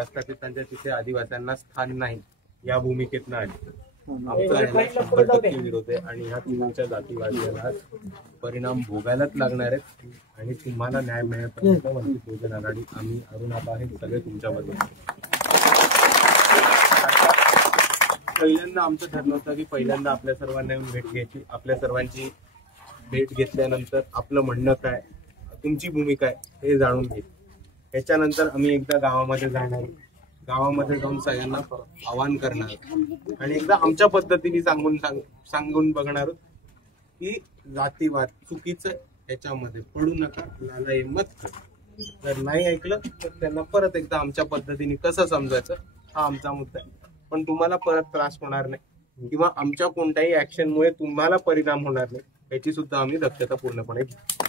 प्रस्थापितांच्या तिथे आदिवासींना स्थान नाही या भूमिकेतनं आली. आमचा 100% विरोध आहे आणि ह्या तुमच्या जातीवादाला परिणाम भोगायलाच लागणार आहेत आणि तुम्हाला न्याय मिळेपर्यंत वंचित बहुजन आघाडी आम्ही अरुण आबा हे सगळे तुमच्याबद्दल. पहिल्यांदा आमचं ठरलं होतं की पहिल्यांदा आपल्या सर्वांना येऊन भेट घ्यायची. आपल्या सर्वांची भेट घेतल्यानंतर आपलं म्हणणं काय, तुमची भूमिका आहे हे जाणून घ्यायची. याच्यानंतर आम्ही एकदा गावामध्ये जाणार, गावामध्ये जाऊन सगळ्यांना आवाहन करणार आणि एकदा आमच्या पद्धतीने सांगून बघणार की जातीवाद चुकीचं, याच्यामध्ये पडू नका, लाला मत कर. जर नाही ऐकलं तर त्यांना परत एकदा आमच्या पद्धतीने कसं समजायचं हा आमचा मुद्दा आहे. पण तुम्हाला परत त्रास होणार नाही किंवा आमच्या कोणत्याही ऍक्शनमुळे तुम्हाला परिणाम होणार नाही याची सुद्धा आम्ही दक्षता पूर्णपणे घेऊ.